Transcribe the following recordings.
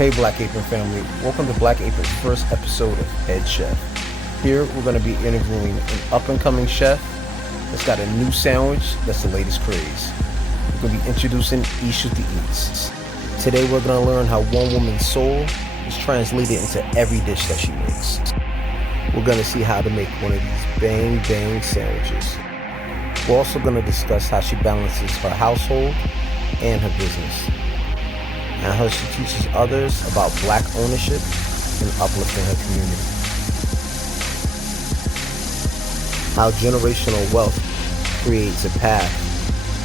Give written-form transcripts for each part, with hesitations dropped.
Hey Black Apron family, welcome to Black Apron's first episode of Head Chef. Here we're going to be interviewing an up-and-coming chef that's got a new sandwich that's the latest craze. We're going to be introducing Eshwitdaeats. Today we're going to learn how one woman's soul is translated into every dish that she makes. We're going to see how to make one of these bang bang sandwiches. We're also going to discuss how she balances her household and her business, and how she teaches others about Black ownership and uplifting her community. How generational wealth creates a path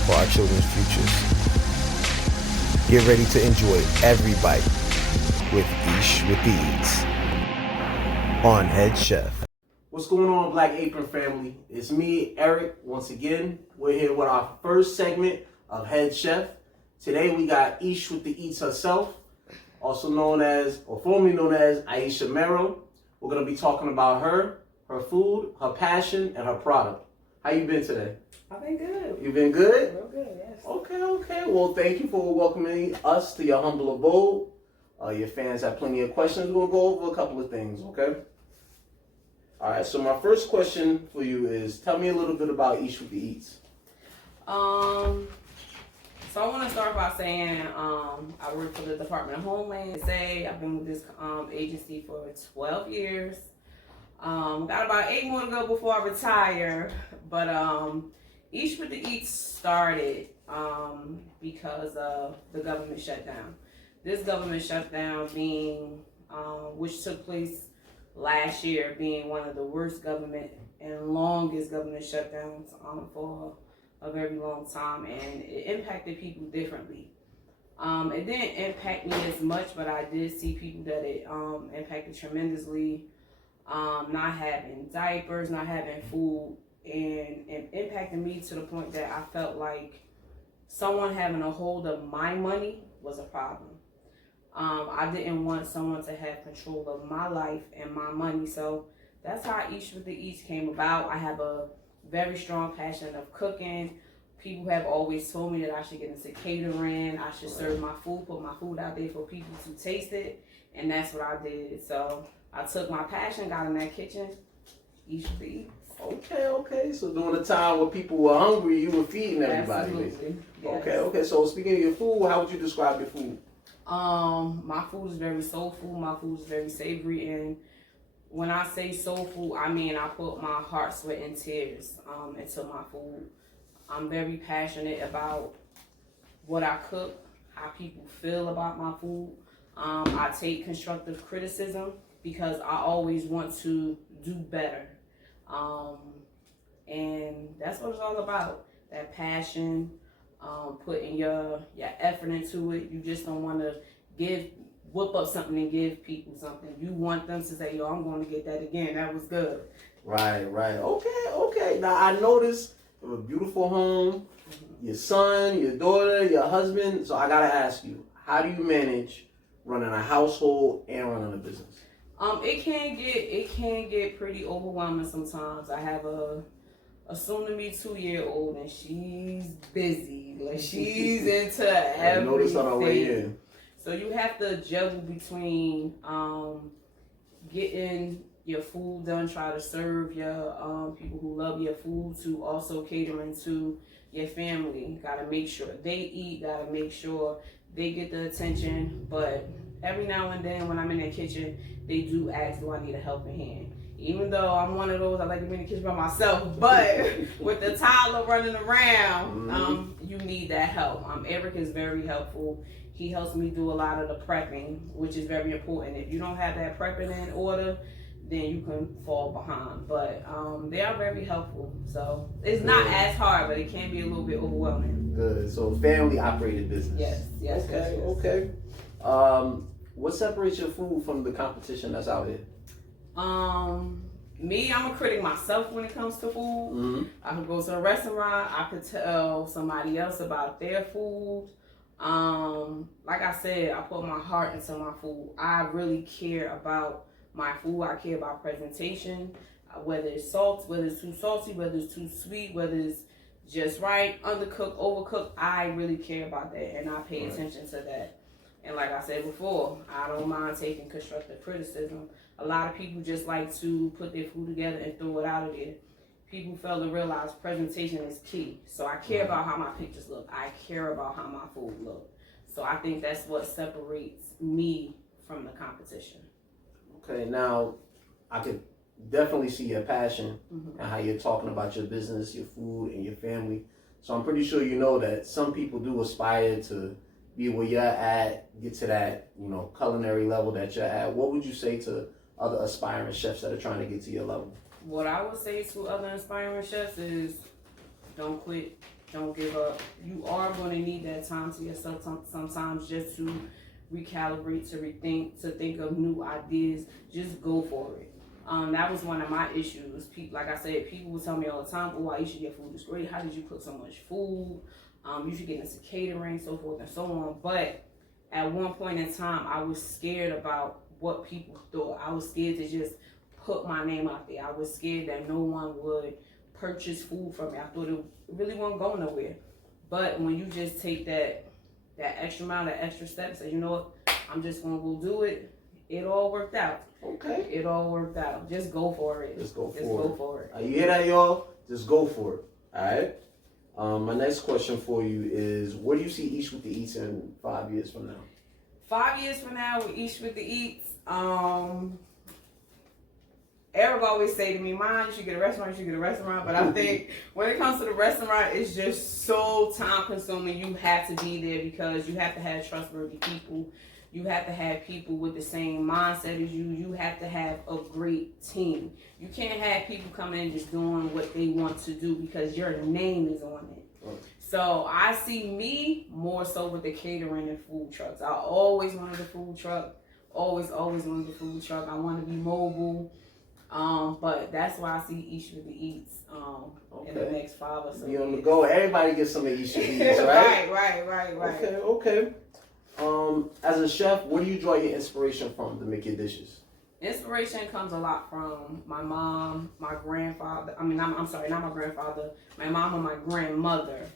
for our children's futures. Get ready to enjoy every bite with Eshwitdaeats on Head Chef. What's going on, Black Apron family? It's me, Eric, once again. We're here with our first segment of Head Chef. Today we got Eshwitdaeats herself, also known as, or formerly known as, Aisha Merrill. We're going to be talking about her food, her passion, and her product. How you been today? I've been good. You been good? Real good, yes. Okay. Well, thank you for welcoming us to your humble abode. Your fans have plenty of questions. We'll go over a couple of things, okay? All right, so my first question for you is, tell me a little bit about Eshwitdaeats. So I want to start by saying I work for the Department of Homeland. I've been with this agency for 12 years. Got about 8 more to go before I retire. But Eshwitdaeats started because of the government shutdown. This government shutdown being, which took place last year, being one of the worst government and longest government shutdowns for a very long time, and it impacted people differently. It didn't impact me as much, but I did see people that it impacted tremendously. Not having diapers, not having food, and impacted me to the point that I felt like someone having a hold of my money was a problem. I didn't want someone to have control of my life and my money, so that's how Eshwitdaeats came about. I have a very strong passion of cooking. People have always told me that I should get into catering. I should serve my food, put my food out there for people to taste it, and that's what I did. So I took my passion, got in that kitchen, Eshwitdaeats. Okay. So during the time when people were hungry, you were feeding everybody. Absolutely. Yes. Okay. So speaking of your food, how would you describe your food? My food is very soulful. My food is very savory, and when I say soulful, I mean I put my heart, sweat, and tears into my food. I'm very passionate about what I cook, how people feel about my food. I take constructive criticism because I always want to do better. And that's what it's all about, that passion, putting your effort into it. You just don't want to whip up something and give people something. You want them to say, yo, I'm going to get that again. That was good. Right. Okay. Now, I noticed you have a beautiful home, your son, your daughter, your husband. So I got to ask you, how do you manage running a household and running a business? It can get pretty overwhelming sometimes. I have a soon-to-be 2-year-old, and she's busy. Like, she's into everything. I noticed on our way in. So you have to juggle between getting your food done, try to serve your people who love your food, to also catering to your family. Gotta make sure they eat, gotta make sure they get the attention. But every now and then when I'm in the kitchen, they do ask, do I need a helping hand? Even though I'm one of those, I like to be in the kitchen by myself, but with the toddler running around, you need that help. Eric is very helpful. He helps me do a lot of the prepping, which is very important. If you don't have that prepping in order, then you can fall behind. But they are very helpful. So it's not as hard, but it can be a little bit overwhelming. Good. So family operated business. Yes. Okay. What separates your food from the competition that's out here? Me, I'm a critic myself when it comes to food. I could go to a restaurant, I could tell somebody else about their food. Like I said, I put my heart into my food. I really care about my food. I care about presentation, whether it's salt, whether it's too salty, whether it's too sweet, whether it's just right, undercooked, overcooked. I really care about that, and I pay attention to that. And like I said before, I don't mind taking constructive criticism. A lot of people just like to put their food together and throw it out of there. People fail to realize presentation is key. So I care about how my pictures look. I care about how my food look. So I think that's what separates me from the competition. Okay, now I could definitely see your passion and how you're talking about your business, your food, and your family. So I'm pretty sure you know that some people do aspire to be where you're at, get to that, culinary level that you're at. What would you say to other aspiring chefs that are trying to get to your level? What I would say to other aspiring chefs is don't quit, don't give up. You are going to need that time to yourself sometimes just to recalibrate, to rethink, to think of new ideas. Just go for it. That was one of my issues. People, like I said, people would tell me all the time, "Oh, Aisha, your food is great. How did you cook so much food? You should get into catering, so forth and so on." But at one point in time, I was scared about what people thought. I was scared to just put my name out there. I was scared that no one would purchase food from me. I thought it really wasn't going nowhere. But when you just take that extra mile, that extra step, and say, you know what, I'm just gonna go do it. It all worked out. Okay. It all worked out. Just go for it. Just go for it. You hear that, y'all? Just go for it. All right. My next question for you is, where do you see Eshwitdaeats in 5 years from now? 5 years from now with Eshwitdaeats, Eric always say to me, "Mom, you should get a restaurant, you should get a restaurant." But I think when it comes to the restaurant, it's just so time consuming. You have to be there because you have to have trustworthy people. You have to have people with the same mindset as you. You have to have a great team. You can't have people coming in just doing what they want to do because your name is on it. So I see me more so with the catering and food trucks. I always wanted a food truck. Always wanted a food truck. I want to be mobile. But that's why I see Eshwitdaeats in the next 5 or so You on the years. go. Everybody gets some of Eshwitdaeats, right? Right. Okay. As a chef, where do you draw your inspiration from to make your dishes? Inspiration comes a lot from my mom, my grandfather. I'm sorry, not my grandfather. My mom and my grandmother.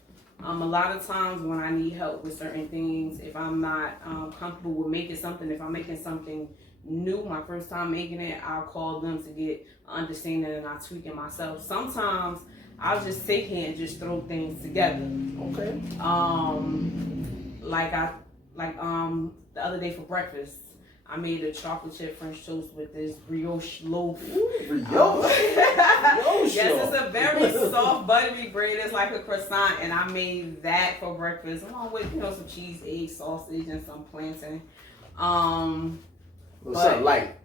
A lot of times when I need help with certain things, if I'm not comfortable with making something, if I'm making something new, my first time making it, I'll call them to get understanding and I'll tweak it myself. Sometimes I'll just sit here and just throw things together. Okay. The other day for breakfast, I made a chocolate chip French toast with this brioche loaf. Brioche? Yes, it's a very soft, buttery bread. It's like a croissant, and I made that for breakfast along with some cheese, egg, sausage, and some plantain. Something light.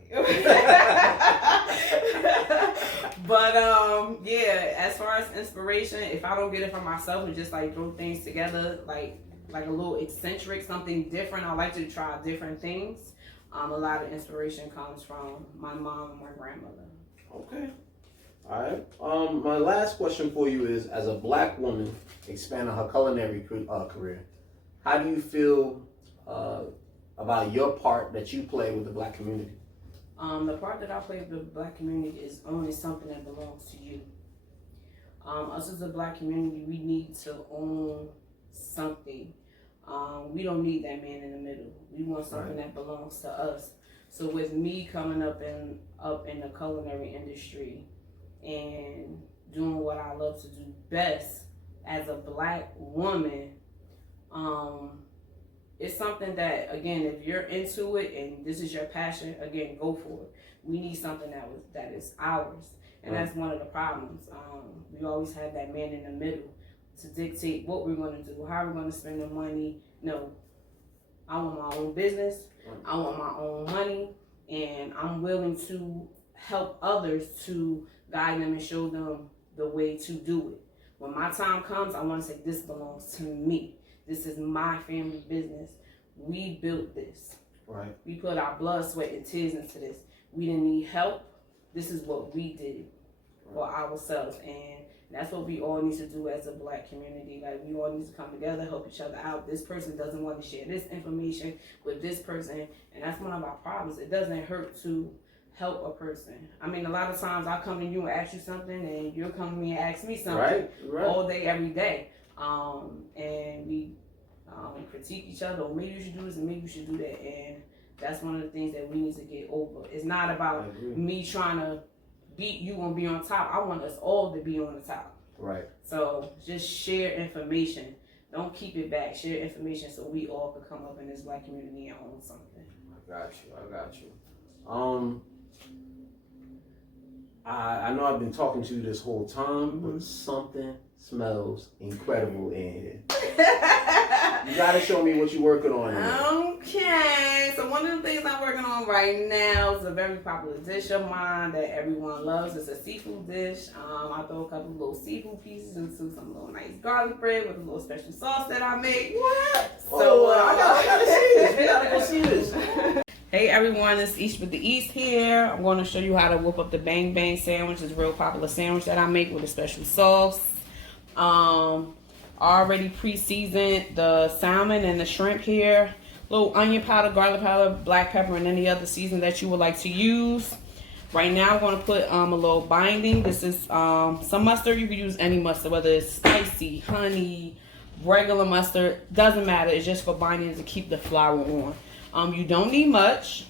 But as far as inspiration, if I don't get it from myself and just like throw things together, like a little eccentric, something different, I like to try different things. A lot of inspiration comes from my mom and my grandmother. Okay. All right. My last question for you is, as a Black woman expanding her culinary career, how do you feel about your part that you play with the Black community? The part that I play with the Black community is only something that belongs to you. Us as a Black community, we need to own something. We don't need that man in the middle. We want something that belongs to us. So with me coming up in the culinary industry and doing what I love to do best as a Black woman, it's something that, again, if you're into it and this is your passion, again, go for it. We need something that is ours. And that's one of the problems. We always have that man in the middle to dictate what we're going to do, how we're going to spend the money. No, I want my own business. I want my own money. And I'm willing to help others to guide them and show them the way to do it. When my time comes, I want to say, this belongs to me. This is my family business. We built this. Right. We put our blood, sweat, and tears into this. We didn't need help. This is what we did for ourselves. And that's what we all need to do as a Black community. Like, we all need to come together, help each other out. This person doesn't want to share this information with this person. And that's one of our problems. It doesn't hurt to help a person. I mean, a lot of times I come to you and ask you something, and you'll come to me and ask me something all day, every day. And we critique each other, or maybe you should do this and maybe you should do that. And that's one of the things that we need to get over. It's not about me trying to beat you and be on top. I want us all to be on the top. Right. So just share information. Don't keep it back. Share information so we all could come up in this black community and own something. I got you. I know I've been talking to you this whole time, but something smells incredible in here. You gotta show me what you're working on here. Okay, so one of the things I'm working on right now is a very popular dish of mine that everyone loves. It's a seafood dish. I throw a couple of little seafood pieces into some little nice garlic bread with a little special sauce that I make. What? So I gotta see this. We gotta go see this. Hey everyone, it's Eshwitdaeats here. I'm going to show you how to whip up the Bang Bang sandwich. It's a real popular sandwich that I make with a special sauce. Already pre-seasoned the salmon and the shrimp here. Little onion powder, garlic powder, black pepper, and any other season that you would like to use. Right now I'm going to put a little binding. This is some mustard. You can use any mustard, whether it's spicy, honey, regular mustard. Doesn't matter. It's just for binding to keep the flour on. You don't need much.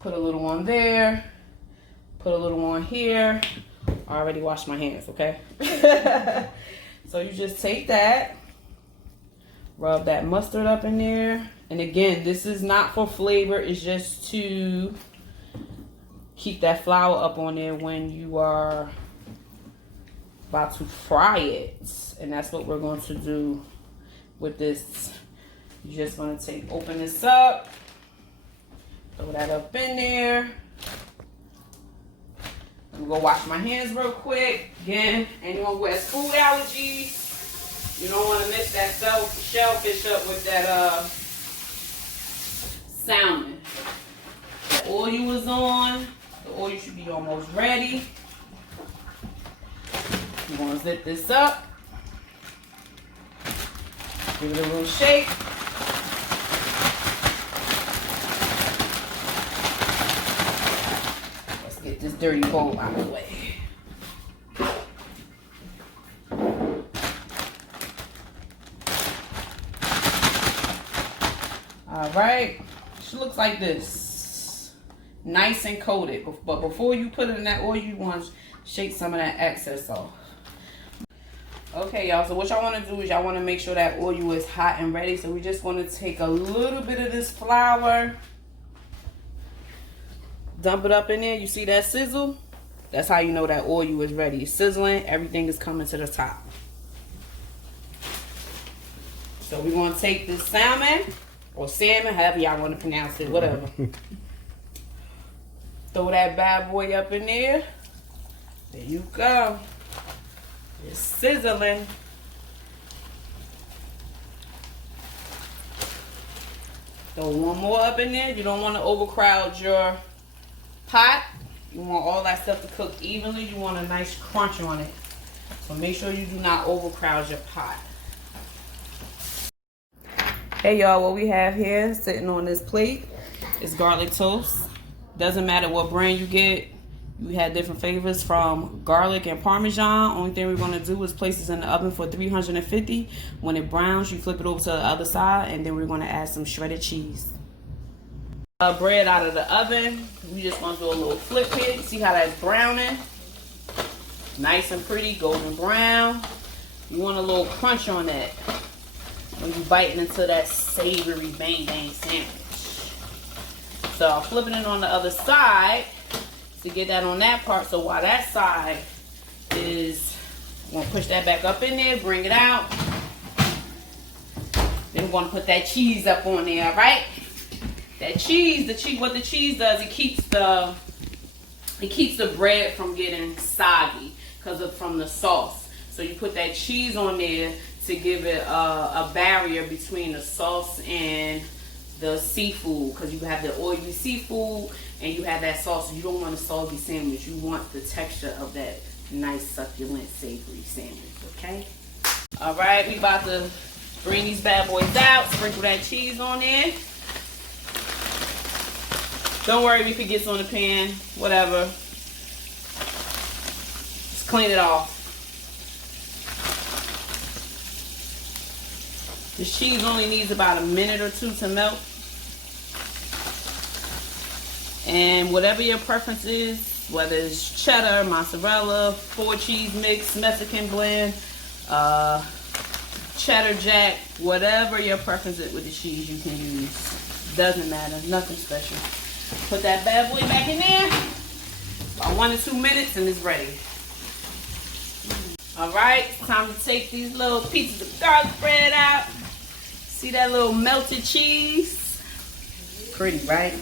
Put a little on there. Put a little on here. I already washed my hands, okay? So you just take that, rub that mustard up in there. And again, this is not for flavor. It's just to keep that flour up on there when you are about to fry it. And that's what we're going to do with this. You're just going to open this up, throw that up in there. I'm gonna go wash my hands real quick. Again, anyone who has food allergies, you don't want to mix that shellfish up with that salmon. The oil is on. The oil should be almost ready. I'm gonna zip this up. Give it a little shake. Get this dirty bowl out of the way. All right, she looks like this, nice and coated. But before you put it in that oil, you want to shake some of that excess off. Okay, y'all. So what y'all want to do is y'all want to make sure that oil is hot and ready. So we just want to take a little bit of this flour. Dump it up in there. You see that sizzle? That's how you know that oil is ready. It's sizzling. Everything is coming to the top. So we're going to take this salmon, or salmon, however y'all want to pronounce it, whatever. Throw that bad boy up in there. There you go. It's sizzling. Throw one more up in there. You don't want to overcrowd your pot. You want all that stuff to cook evenly. You want a nice crunch on it. So make sure you do not overcrowd your pot. Hey y'all, what we have here sitting on this plate is garlic toast. Doesn't matter what brand you get. We had different flavors from garlic and Parmesan. Only thing we're going to do is place this in the oven for 350. When it browns, you flip it over to the other side, and then we're going to add some shredded cheese. Bread out of the oven. We just want to do a little flip here. See how that's browning? Nice and pretty, golden brown. You want a little crunch on that when you're biting into that savory Bang Bang sandwich. So I'm flipping it on the other side to get that on that part. So while that side is, I'm going to push that back up in there, bring it out. Then we're going to put that cheese up on there, all right? That cheese, what the cheese does, it keeps the bread from getting soggy from the sauce. So you put that cheese on there to give it a barrier between the sauce and the seafood, because you have the oily seafood and you have that sauce. You don't want a soggy sandwich. You want the texture of that nice, succulent, savory sandwich, okay? All right, we about to bring these bad boys out, sprinkle that cheese on there. Don't worry if it gets on the pan, whatever. Just clean it off. The cheese only needs about a minute or two to melt. And whatever your preference is, whether it's cheddar, mozzarella, 4-cheese mix, Mexican blend, cheddar jack, whatever your preference is with the cheese, you can use. Doesn't matter, nothing special. Put that bad boy back in there. About 1 to 2 minutes and it's ready. All right, time to take these little pieces of garlic bread out. See that little melted cheese? Pretty, right?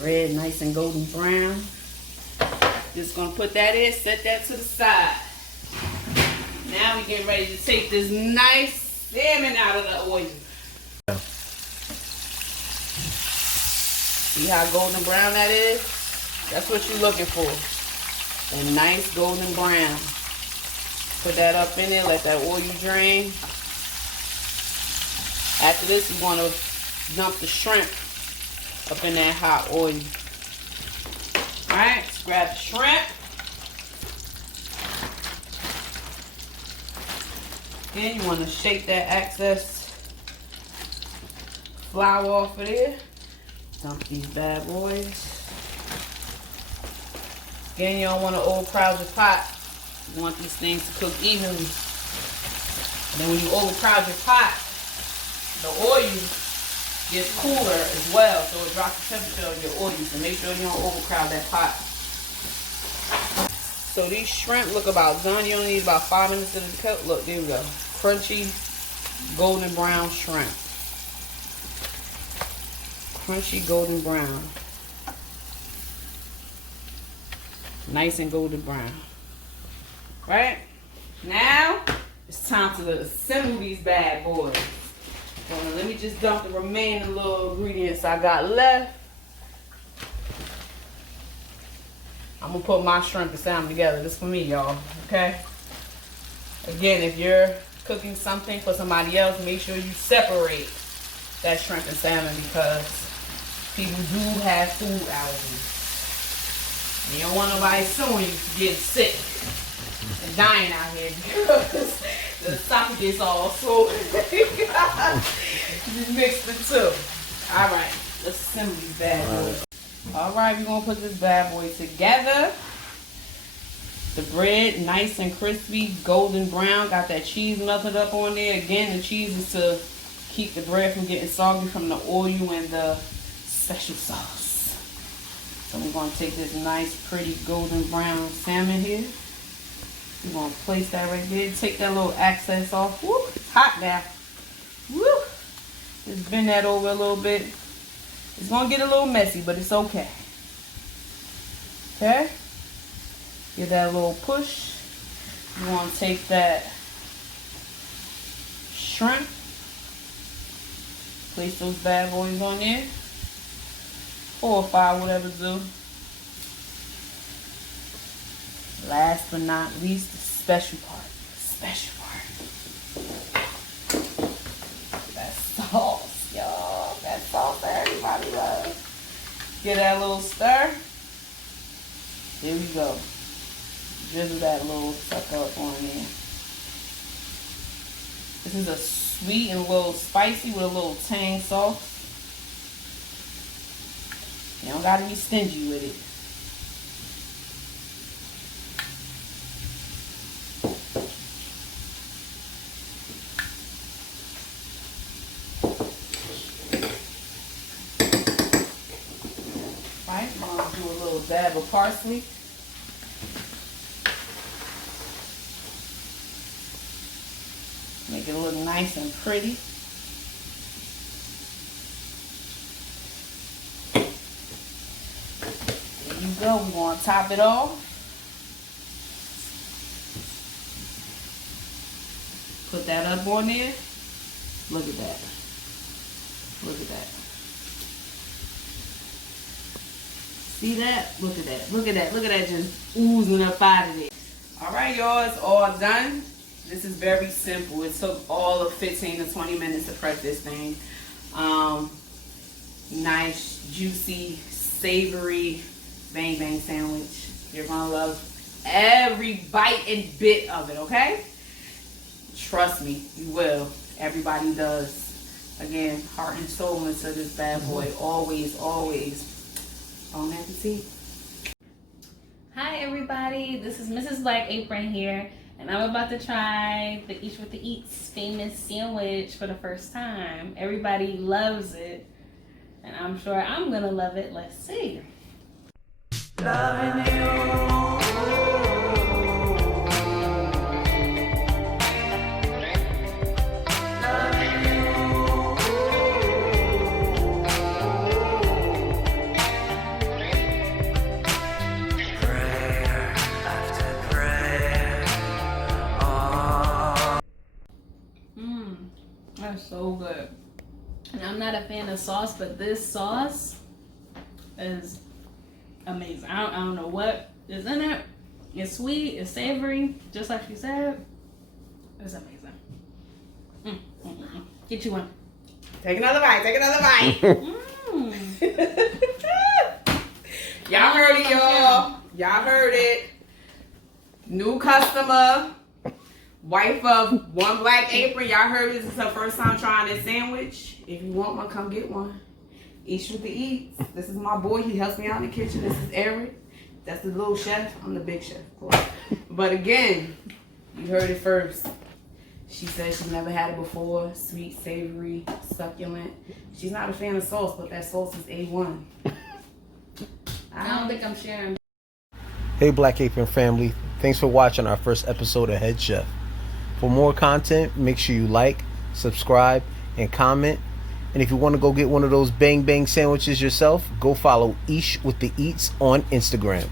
Red, nice and golden brown. Just gonna put that in, set that to the side. Now we get ready to take this nice salmon out of the oil. See how golden brown that is? That's what you're looking for. A nice golden brown. Put that up in there, let that oil drain. After this, you want to dump the shrimp up in that hot oil. Alright, grab the shrimp. Then you want to shake that excess flour off of there. Dump these bad boys. Again, you don't want an overcrowd your pot. You want these things to cook evenly. And then when you overcrowd your pot, the oil gets cooler as well, so it drops the temperature of your oil. So make sure you don't overcrowd that pot. So these shrimp look about done. You only need about 5 minutes to cook. Look, there we go. Crunchy, golden brown shrimp. Crunchy, golden brown. Nice and golden brown. Right? Now, it's time to assemble these bad boys. So let me just dump the remaining little ingredients I got left. I'm going to put my shrimp and salmon together. This for me, y'all. Okay? Again, if you're cooking something for somebody else, make sure you separate that shrimp and salmon because people do have food allergies. You don't want nobody suing you for getting sick and dying out here because the esophagus all so mixed the two. Alright, let's assemble these bad boys. Alright, we're going to put this bad boy together. The bread, nice and crispy, golden brown. Got that cheese melted up on there. Again, the cheese is to keep the bread from getting soggy from the oil and the special sauce. So we're going to take this nice, pretty golden brown salmon here. We're going to place that right there. Take that little excess off. Woo, it's hot now. Woo. Just bend that over a little bit. It's going to get a little messy, but it's okay. Okay? Give that a little push. You want to take that shrimp. Place those bad boys on there. 4 or 5, whatever do. Last but not least, the special part. Special part. That sauce, y'all. That sauce that everybody loves. Give that a little stir. There we go. Drizzle that little sucker up on there. This is a sweet and a little spicy with a little tang sauce. You don't gotta be stingy with it. Right, I'm gonna do a little dab of parsley. Make it look nice and pretty. There you go. We're going to top it off. Put that up on there. Look at that. Look at that. See that? Look at that. Look at that. Look at that just oozing up out of there. Alright, y'all. It's all done. This is very simple. It took all of 15 to 20 minutes to prep this thing. Nice, juicy, savory bang bang sandwich. You're gonna love every bite and bit of it, okay? Trust me, you will. everybody does. Again, heart and soul into this bad boy. Always, always. Bon appetit. Hi everybody, this is Mrs. Black Apron here, and I'm about to try the Eshwitdaeats famous sandwich for the first time. Everybody loves it, and I'm sure I'm gonna love it. Let's see. Loving you. That's so good. And I'm not a fan of sauce, but this sauce is amazing. I don't know what is in it. It's sweet, it's savory, just like she said. It's amazing. Get you one. Take another bite. Take another bite. Y'all heard it, y'all. Y'all heard it. New customer. Wife of One Black Apron. Y'all heard this is her first time trying this sandwich. If you want one, come get one. Eshwitdaeats. This is my boy. He helps me out in the kitchen. This is Eric. That's the little chef. I'm the big chef, of course. But again, you heard it first. She said she never had it before. Sweet, savory, succulent. She's not a fan of sauce, but that sauce is A1. I don't think I'm sharing. Hey Black Apron family, thanks for watching our first episode of Head Chef. For more content, make sure you like, subscribe, and comment. And if you want to go get one of those bang bang sandwiches yourself, go follow Eshwitdaeats on Instagram.